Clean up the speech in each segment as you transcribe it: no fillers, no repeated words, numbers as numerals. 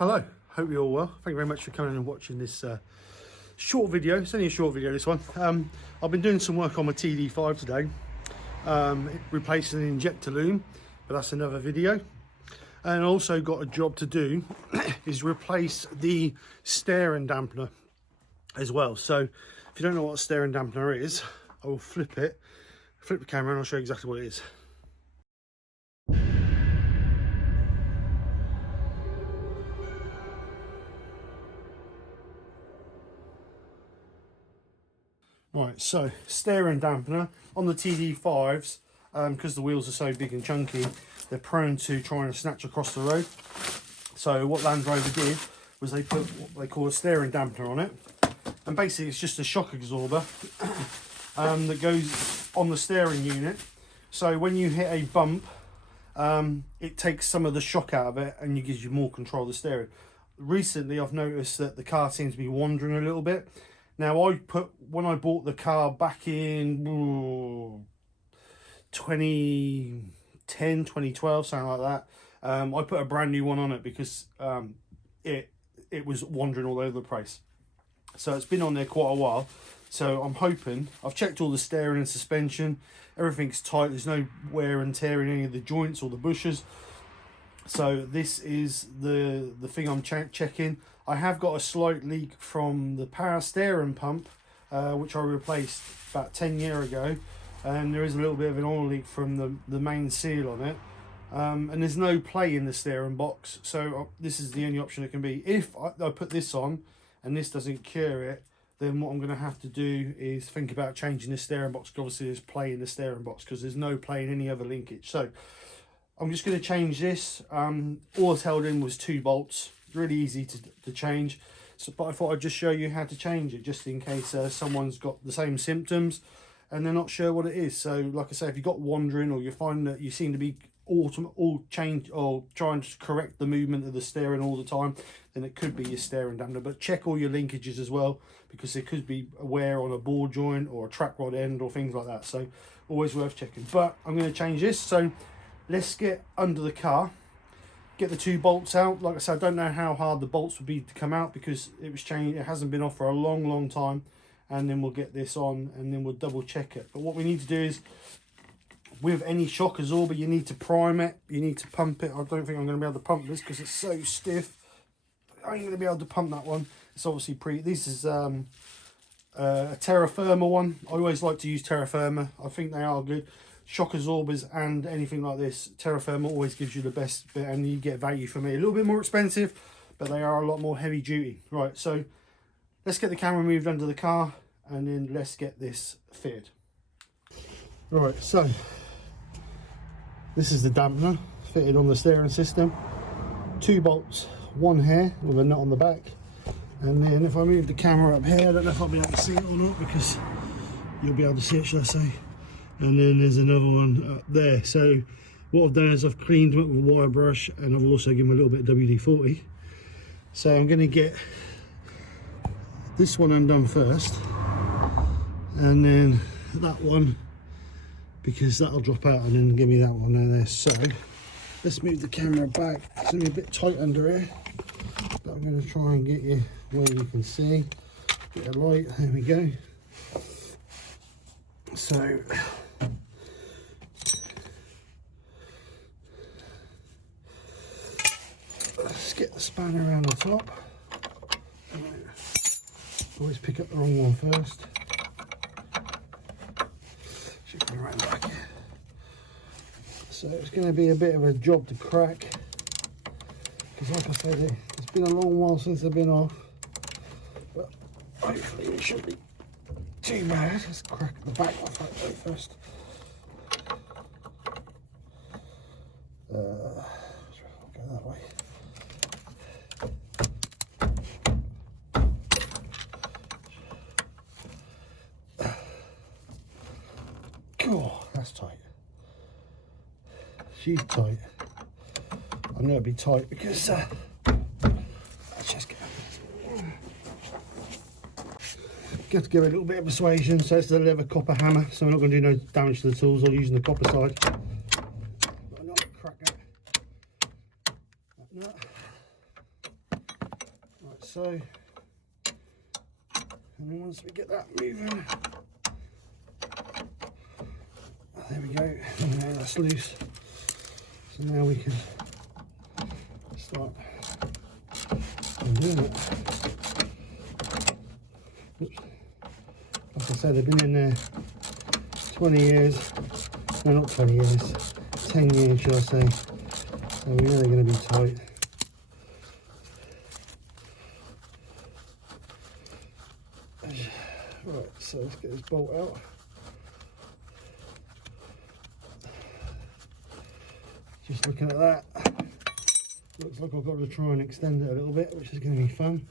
Hello, hope you're all well. Thank you very much for coming and watching this short video. It's only a short video, this one. I've been doing some work on my TD5 today, replacing an injector loom, but that's another video. And also got a job to do is replace the Sterring dampener as well. So if you don't know what a Sterring dampener is, I will flip the camera and I'll show you exactly what it is. Right, so Sterring dampener on the TD5s, because the wheels are so big and chunky, they're prone to trying to snatch across the road. So what Landrover did was they put what they call a Sterring dampener on it, and basically it's just a shock absorber that goes on the steering unit. So when you hit a bump, it takes some of the shock out of it and it gives you more control of the steering. Recently I've noticed that the car seems to be wandering a little bit. Now, when I bought the car back in 2010, 2012, something like that, I put a brand new one on it because it was wandering all over the place. So it's been on there quite a while. So I'm hoping, I've checked all the steering and suspension, everything's tight, there's no wear and tear in any of the joints or the bushes. So this is the thing I'm checking. I have got a slight leak from the power steering pump, which I replaced about 10 years ago, and there is a little bit of an oil leak from the main seal on it, and there's no play in the steering box, so this is the only option it can be. If I put this on and this doesn't cure it, then what I'm going to have to do is think about changing the steering box, because obviously there's play in the steering box because there's no play in any other linkage. So I'm just going to change this. All it's held in was 2 bolts. Really easy to change. So, but I thought I'd just show you how to change it, just in case someone's got the same symptoms and they're not sure what it is. So like I say, if you've got wandering, or you find that you seem to be all change or trying to correct the movement of the steering all the time, then it could be your Sterring dampener. But check all your linkages as well, because there could be a wear on a ball joint or a track rod end or things like that. So always worth checking. But I'm going to change this. So let's get under the car, get the 2 bolts out. Like I said, I don't know how hard the bolts would be to come out because it was changed. It hasn't been off for a long time. And then we'll get this on and then we'll double check it. But what we need to do is, with any shock absorber, you need to prime it. You need to pump it. I don't think I'm going to be able to pump this because it's so stiff. I ain't going to be able to pump that one. It's obviously this is a Terra Firma one. I always like to use Terra Firma. I think they are good. Shock absorbers and anything like this, Terra Firma always gives you the best bit, and you get value for me. A little bit more expensive, but they are a lot more heavy duty. Right, so let's get the camera moved under the car and then let's get this fitted. Right, so this is the dampener fitted on the steering system. 2 bolts, 1 hair with a nut on the back. And then if I move the camera up here, I don't know if I'll be able to see it or not, because you'll be able to see it, should I say. And then there's another one up there. So what I've done is I've cleaned them up with a wire brush, and I've also given them a little bit of WD-40. So I'm going to get this one undone first, and then that one, because that'll drop out, and then give me that one there. So let's move the camera back. It's going to be a bit tight under here, but I'm going to try and get you where you can see. Bit of light, there we go. So let's get the spanner around the top. Always pick up the wrong one first. Should come around back here. So it's going to be a bit of a job to crack, because like I said, it's been a long while since I've been off, but hopefully it shouldn't be too bad. Let's crack the back off that way first. Go that way. Cool, that's tight. She's tight. I know it'd be tight because let's just get to give it a little bit of persuasion. So it's the leather copper hammer, so we're not going to do no damage to the tools. I'm using the copper side. But I'm not going to crack it. Like that. so, and then once we get that moving, there we go, and that's loose. So now we can start doing it. Oops. Like I said, they've been in there 20 years, no, not 20 years, 10 years should I say, so we know they're going to be tight. Right, so let's get this bolt out. Just looking at that, looks like I've got to try and extend it a little bit, which is going to be fun,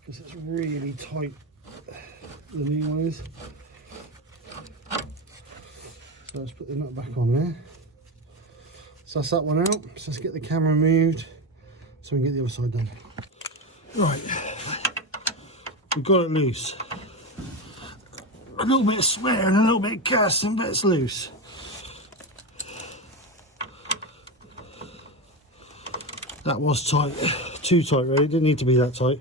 because it's really tight, the new one is. So let's put the nut back on there. So that's that one out. So let's get the camera moved so we can get the other side done. Right, we've got it loose. A little bit of swearing, a little bit of cursing, but it's loose. That was tight, too tight really, it didn't need to be that tight.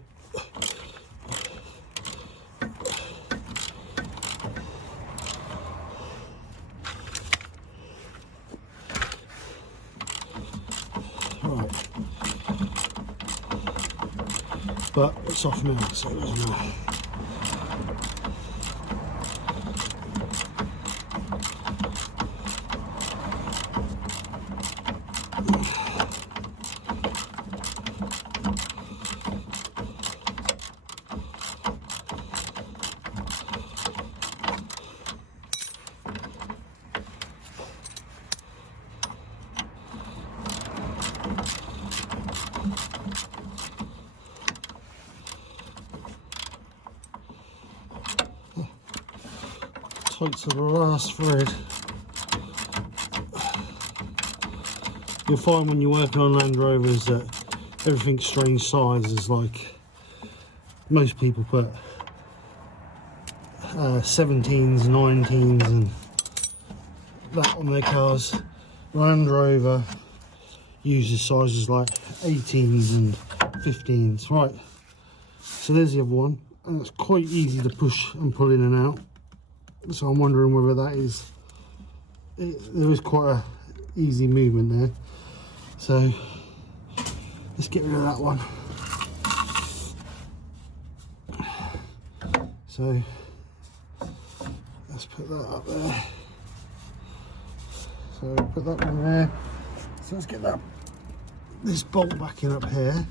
Right. But it's off now, so it doesn't matter. Tight to the last thread. You'll find when you're working on Landrovers that everything's strange sizes, like most people put 17s, 19s and that on their cars. Land Rover uses sizes like 18s and 15s. Right, so there's the other one, and it's quite easy to push and pull in and out. So I'm wondering whether that is, there is quite a easy movement there. So let's get rid of that one. So let's put that up there. So put that one there. So let's get this bolt back in up here.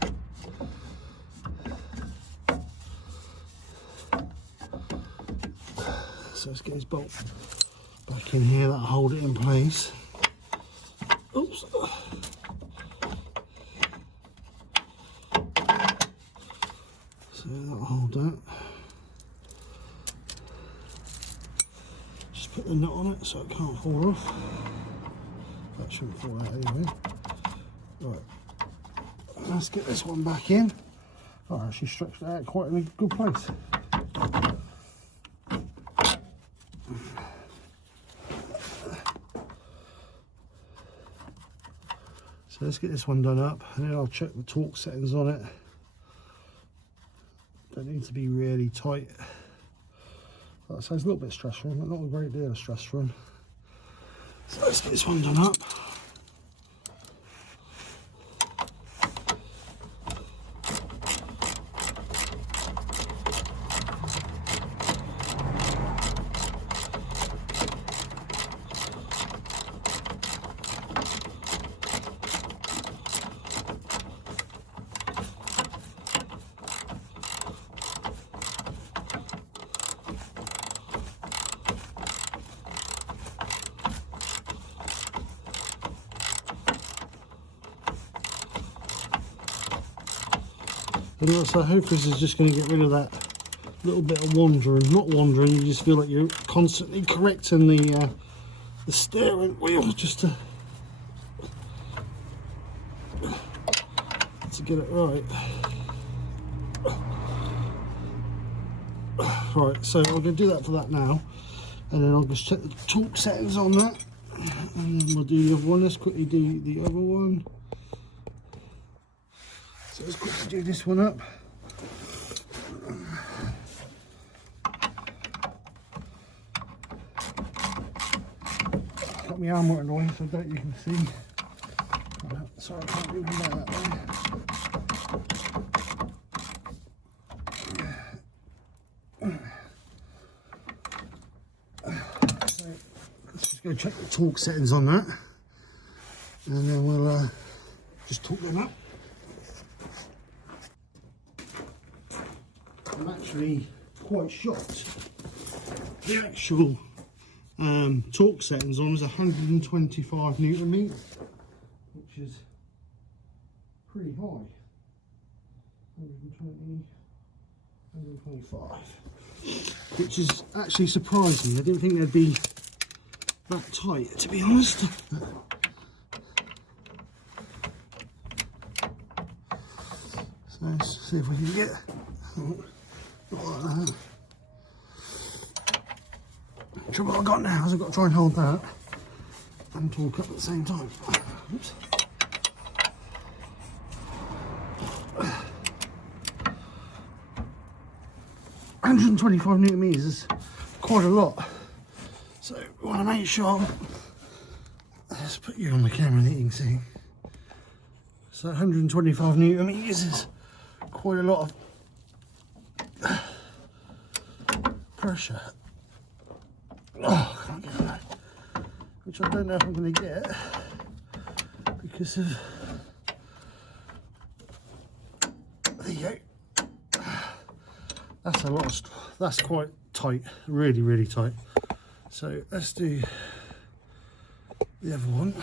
So let's get this bolt back in here, that'll hold it in place. Oops. So that'll hold that. Just put the nut on it so it can't fall off. That shouldn't fall out anyway. Right, let's get this one back in. Oh, I actually stretched it out quite in a good place. So let's get this one done up, and then I'll check the torque settings on it. Don't need to be really tight. Like I say, it's a little bit stress run, but not a great deal of stress run. So let's get this one done up. And so hopefully this is just going to get rid of that little bit of wandering. Not wandering, you just feel like you're constantly correcting the steering wheel just to get it right. Right, so I'm going to do that for that now, and then I'll just check the torque settings on that, and then we'll do the other one. Let's quickly do the other one. So let's quickly do this one up. my arm working away so that you can see. Sorry, I can't even get that way. So let's just go check the torque settings on that, and then we'll just torque them up. I'm actually quite shocked. The actual torque settings on is 125 Newton meters, which is pretty high. 120, 125, which is actually surprising. I didn't think they'd be that tight, to be honest. So let's see if we can get not like that. Trouble I've got now is I've got to try and hold that and torque up at the same time. Oops. £125 Newton meters is quite a lot, so we want to make sure. Let's put you on the camera that you can see. So 125 Newton meters is quite a lot of pressure. Oh, I can't get that, which I don't know if I'm going to get because of. There you go. That's a lot of that's quite tight, really tight. So let's do the other one.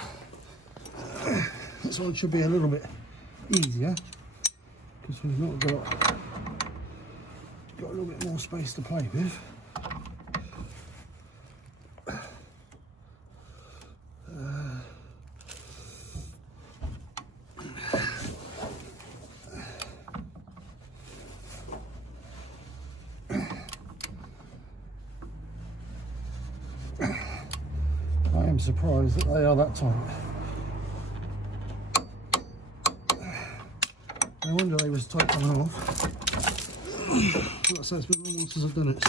This one should be a little bit easier because we've not got a little bit more space to play with. I am surprised that they are that tight. No wonder they was tight coming off. Like I say, it's been a long while since I've done it.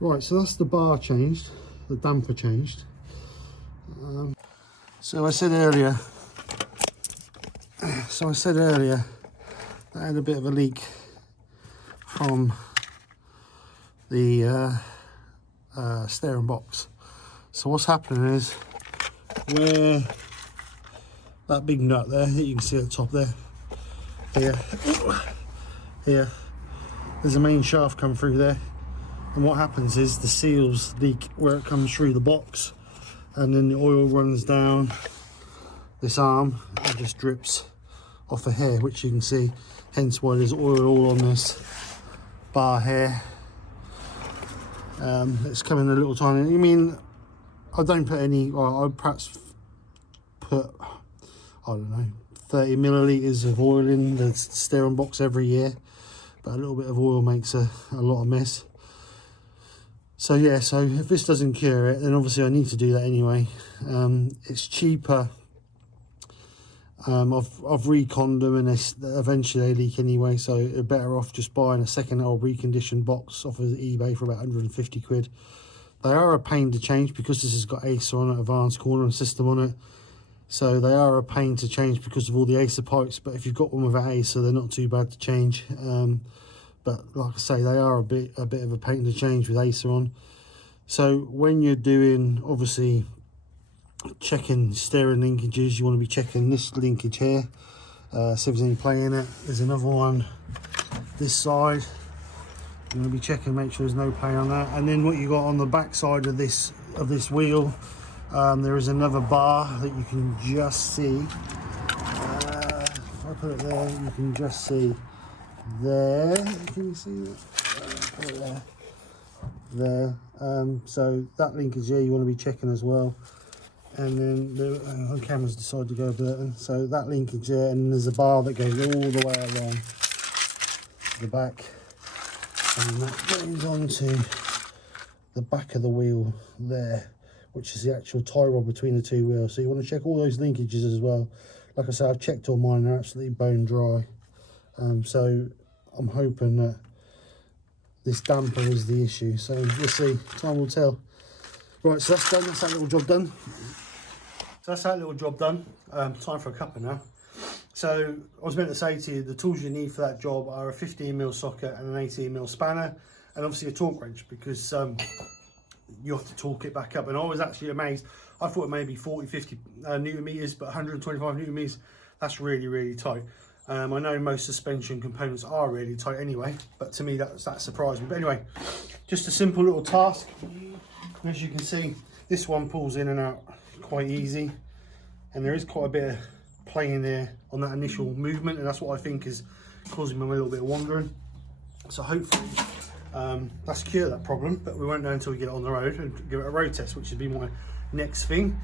Right, so that's the bar changed, the damper changed. So I said earlier that I had a bit of a leak from the Sterring box. So what's happening is where that big nut there that you can see at the top there, here, there's a main shaft come through there, and what happens is the seals leak where it comes through the box, and then the oil runs down this arm and just drips off a hair, which you can see, hence why there's oil all on this bar here. It's coming a little tiny. I mean, I don't put any, well, I'd perhaps put, I don't know, 30 millilitres of oil in the Sterring box every year, but a little bit of oil makes a lot of mess. So yeah, so if this doesn't cure it, then obviously I need to do that anyway. It's cheaper. I've reconned them and eventually they leak anyway, so you're better off just buying a second-hand reconditioned box off of eBay for about 150 quid. They are a pain to change because this has got Acer on it, advanced cornering system on it. So they are a pain to change because of all the Acer pipes, but if you've got one without Acer, they're not too bad to change. But like I say, they are a bit of a pain to change with Acer on. So when you're doing, obviously, checking Sterring linkages, you want to be checking this linkage here, see if there's any play in it. There's another one this side. You want to be checking, make sure there's no play on that. And then what you got on the back side of this wheel, there is another bar that you can just see. If I put it there, you can just see there. Can you see that? Put it there. There. So that linkage here you want to be checking as well. And then the camera's decided to go Burton. So that linkage there, and there's a bar that goes all the way along the back. And that goes onto the back of the wheel there, which is the actual tie rod between the two wheels. So you want to check all those linkages as well. Like I said, I've checked all mine, they're absolutely bone dry. So I'm hoping that this damper is the issue. So we'll see, time will tell. Right, so that's done. That's that little job done. So that's that little job done. Time for a cuppa now. So I was meant to say to you, the tools you need for that job are a 15mm socket and an 18mm spanner, and obviously a torque wrench, because you have to torque it back up. And I was actually amazed. I thought it may be 40-50 newton meters, but 125 newton meters, that's really tight. I know most suspension components are really tight anyway, but to me that surprised me. But anyway, just a simple little task. As you can see, this one pulls in and out quite easy, and there is quite a bit of play in there on that initial movement, and that's what I think is causing me a little bit of wandering. So hopefully that's cure that problem, but we won't know until we get it on the road and give it a road test, which would be my next thing,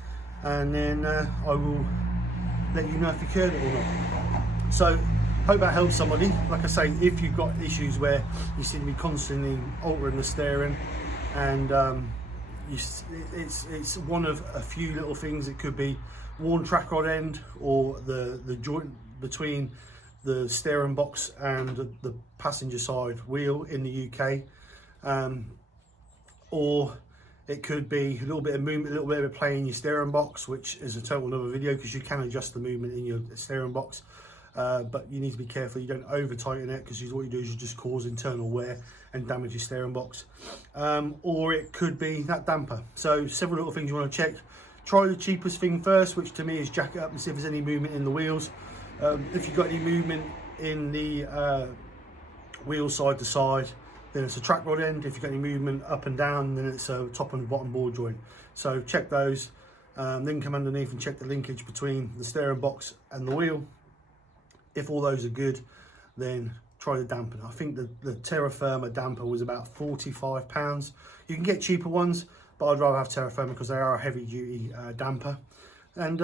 and then I will let you know if we cured it or not. So hope that helps somebody. Like I say, if you've got issues where you seem to be constantly altering the steering, and it's one of a few little things. It could be worn track rod end, or the joint between the steering box and the passenger side wheel in the UK, or it could be a little bit of movement, a little bit of play in your steering box, which is a total another video, because you can adjust the movement in your steering box. But you need to be careful you don't over tighten it, because what you do is you just cause internal wear and damage your steering box. Or it could be that damper. So several little things you want to check. Try the cheapest thing first, which to me is jack it up and see if there's any movement in the wheels. If you've got any movement in the wheel side to side, then it's a track rod end. If you've got any movement up and down, then it's a top and bottom ball joint. So check those, then come underneath and check the linkage between the steering box and the wheel. If all those are good, then try the damper. I think the Terra Firma damper was about £45. You can get cheaper ones, but I'd rather have Terra Firma because they are a heavy duty damper. And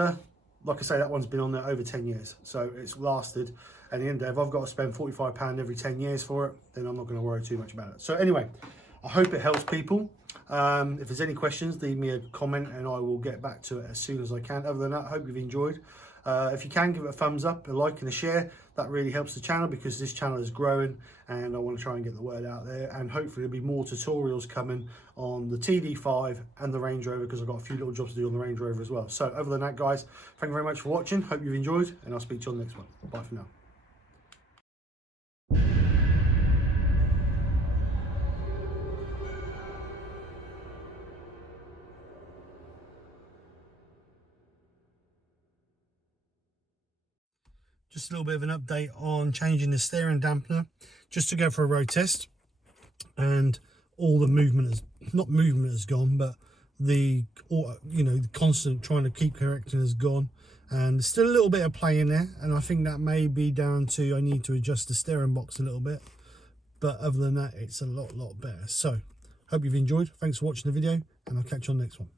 like I say, that one's been on there over 10 years. So it's lasted. And at the end of the day, if I've got to spend £45 every 10 years for it, then I'm not going to worry too much about it. So anyway, I hope it helps people. If there's any questions, leave me a comment and I will get back to it as soon as I can. Other than that, I hope you've enjoyed. If you can, give it a thumbs up, a like and a share. That really helps the channel, because this channel is growing and I want to try and get the word out there. And hopefully there'll be more tutorials coming on the TD5 and the Range Rover, because I've got a few little jobs to do on the Range Rover as well. So other than that, guys, thank you very much for watching. Hope you've enjoyed, and I'll speak to you on the next one. Bye for now. Just a little bit of an update on changing the steering dampener, just to go for a road test. And all the movement is, not movement has gone, but the constant trying to keep correcting has gone. And there's still a little bit of play in there, and I think that may be down to I need to adjust the steering box a little bit. But other than that, it's a lot better. So hope you've enjoyed. Thanks for watching the video, and I'll catch you on the next one.